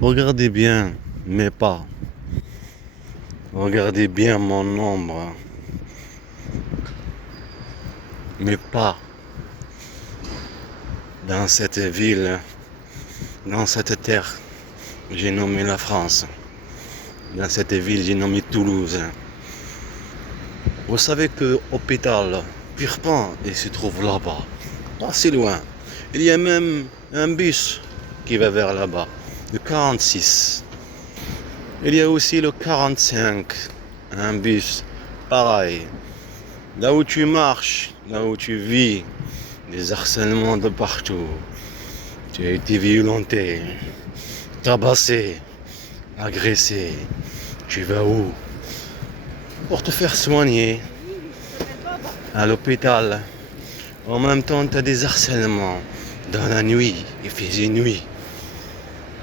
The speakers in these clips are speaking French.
Regardez bien mes pas. Regardez bien mon ombre. Mes pas dans cette ville, dans cette terre, j'ai nommé la France. Dans cette ville, j'ai nommé Toulouse. Vous savez que l'hôpital Pirpan, il se trouve là-bas, pas si loin. Il y a même un bus qui va vers là-bas, le 46. Il y a aussi le 45, un bus pareil. Là où tu marches, là où tu vis, des harcèlements de partout. Tu as été violenté, tabassé, agressé. Tu vas où? Pour te faire soigner à l'hôpital. En même temps, tu as des harcèlements. Dans la nuit, il faisait nuit.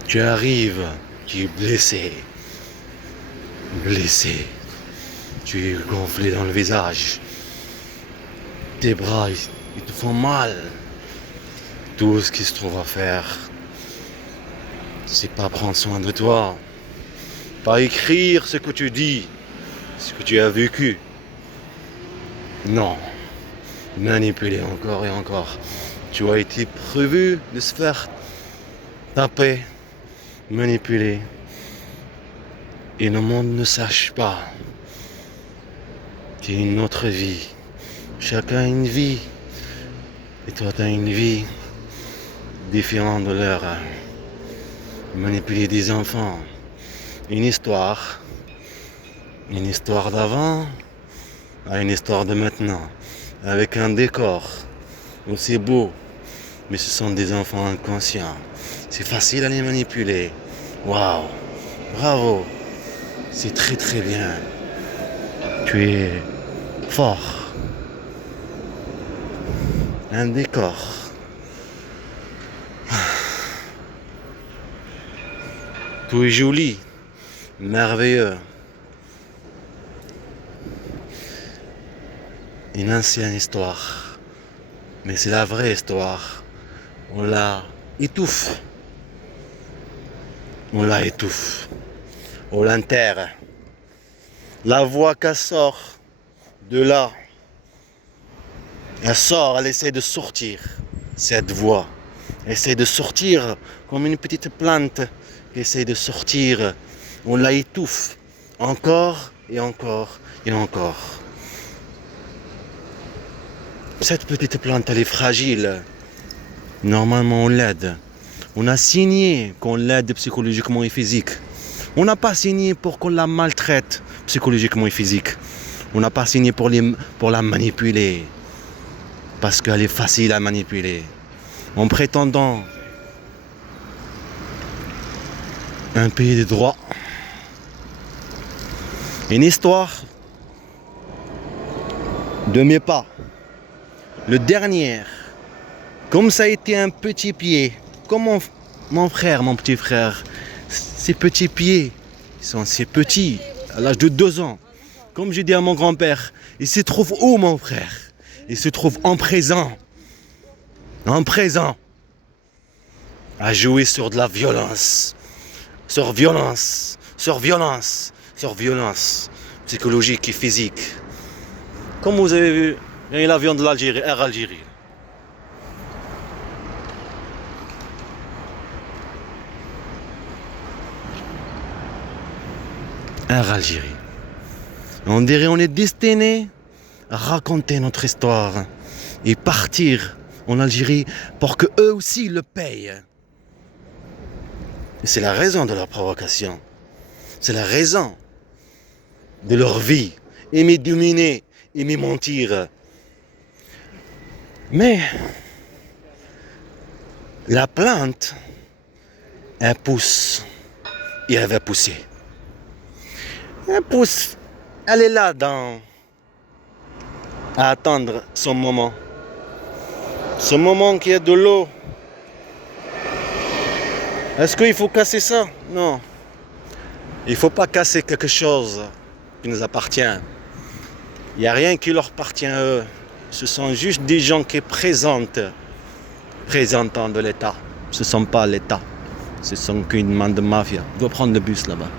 Tu arrives, tu es blessé. Tu es gonflé dans le visage. Tes bras, ils te font mal. Tout ce qui se trouve à faire, c'est pas prendre soin de toi. Pas écrire ce que tu dis, ce que tu as vécu. Non. Manipuler encore et encore. Tu as été prévu de se faire taper, manipuler. Et le monde ne sache pas qu'il y a une autre vie. Chacun a une vie. Et toi, tu as une vie différente de leur. Manipuler des enfants. Une histoire d'avant à une histoire de maintenant. Avec un décor aussi beau. Mais ce sont des enfants inconscients. C'est facile à les manipuler. Waouh! Bravo! C'est très très bien. Tu es fort. Un décor. Tout est joli. Merveilleux. Une ancienne histoire. Mais c'est la vraie histoire. On la étouffe. On la étouffe. On l'enterre. La voix qu'elle sort de là, elle sort, elle essaie de sortir. Cette voix essaie de sortir comme une petite plante qui essaie de sortir. On la étouffe encore et encore et encore. Cette petite plante, elle est fragile. Normalement, on l'aide. On a signé qu'on l'aide psychologiquement et physique. On n'a pas signé pour qu'on la maltraite psychologiquement et physique. On n'a pas signé pour la manipuler. Parce qu'elle est facile à manipuler. En prétendant un pays de droit. Une histoire de mes pas. Le dernier, comme ça a été un petit pied, comme mon frère, mon petit frère, ses petits pieds, ils sont assez petits, à l'âge de 2 ans. Comme j'ai dit à mon grand-père, il se trouve où mon frère? Il se trouve en présent, à jouer sur de la violence, sur violence psychologique et physique. Comme vous avez vu, il y a l'avion de l'Algérie, Air Algérie. Air Algérie. On dirait on est destiné à raconter notre histoire et partir en Algérie pour que eux aussi le payent. Et c'est la raison de leur provocation. C'est la raison de leur vie. Aimer dominer, aimer mentir. Mais la plante, elle pousse et elle va pousser. Elle pousse, elle est là à attendre son moment. Ce moment qui est de l'eau. Est-ce qu'il faut casser ça? Non. Il ne faut pas casser quelque chose qui nous appartient. Il n'y a rien qui leur appartient à eux. Ce sont juste des gens qui présentent, représentants de l'État. Ce ne sont pas l'État. Ce sont qu'une bande de mafia. Je dois prendre le bus là-bas.